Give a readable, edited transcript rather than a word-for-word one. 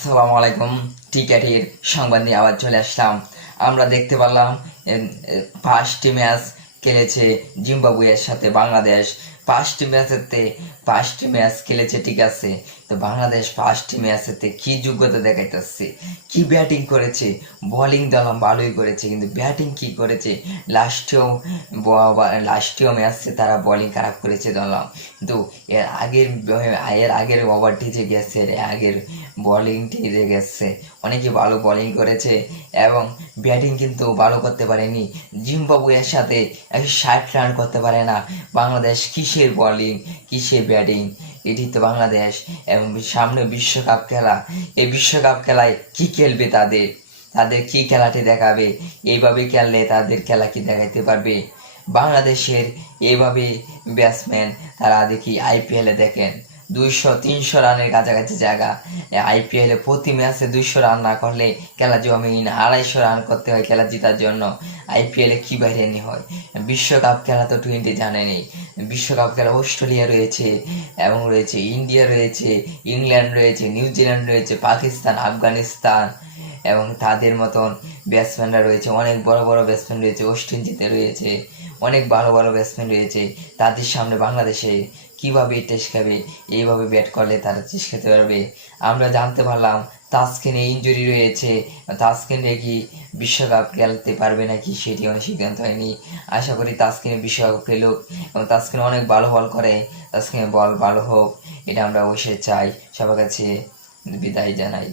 আসসালামু আলাইকুম। টি20 সংবাদ নিয়ে আবার চলে আসলাম। আমরা দেখতে পেলাম পাঁচটি ম্যাচ খেলেছে জিম্বাবুয়ের সাথে বাংলাদেশ। পাঁচটি ম্যাচ খেলেছে, ঠিক আছে। তো বাংলাদেশ পাঁচটি ম্যাচেতে কি যোগ্যতা দেখাইতেছে, কি ব্যাটিং করেছে। বোলিং দলম ভালোই করেছে, কিন্তু ব্যাটিং কি করেছে। লাস্টেও ম্যাচে তারা বোলিং খারাপ করেছে দলম, কিন্তু এর আগের ওভারটি যে গেছে, এর আগের বোলিংটি যে গেছে, অনেকে ভালো বোলিং করেছে এবং ব্যাটিং কিন্তু ভালো করতে পারেনি। জিম্বাবুয়ের সাথে 160 রান করতে পারে না বাংলাদেশ। কিসের বোলিং, কিসের ব্যাটিং। এটি তো বাংলাদেশ এবং সামনে বিশ্বকাপ খেলা। এই বিশ্বকাপ খেলায় কি খেলবে, তাদের কি খেলাটি দেখাবে। এইভাবে খেললে তাদের খেলা কি দেখাইতে পারবে বাংলাদেশের? এইভাবে ব্যাটসম্যান তারা দেখি আইপিএলে দেখেন 200-300 রানের কাছাকাছি জায়গা। আইপিএলে প্রতি ম্যাচে 200 রান না করলে খেলা জমেই না। 250 রান করতে হয় খেলা জেতার জন্য। আইপিএলে কি বাইরে হয়। বিশ্বকাপ খেলা তো টি20 জানেনি। বিশ্বকাপ খেলা অস্ট্রেলিয়া রয়েছে এবং রয়েছে ইন্ডিয়া, রয়েছে ইংল্যান্ড, রয়েছে নিউজিল্যান্ড, রয়েছে পাকিস্তান, আফগানিস্তান এবং তাদের মতন ব্যাটসম্যানরা রয়েছে। অনেক বড় বড় ব্যাটসম্যান রয়েছে, ওয়েস্ট ইন্ডিজে রয়েছে অনেক ভালো ভালো ব্যাটসম্যান রয়েছে। তাদের সামনে বাংলাদেশে কিভাবে টেস্ট খাবে। এইভাবে ব্যাট করলে তারা টেস্ট খেতে পারবে। আমরা জানতে পারলাম তাসকিনে ইনজুরি রয়েছে। তাসকিনে কি বিশ্বকাপ খেলতে পারবে নাকি সেটি অনেক সিদ্ধান্ত হয়নি। আশা করি তাসকিনে বিশ্বকাপ খেলুক এবং তাসকিনে অনেক ভালো বল করে। তাসকিনে বল ভালো হোক, এটা আমরা অবশ্যই চাই। সবার কাছে বিদায় জানাই।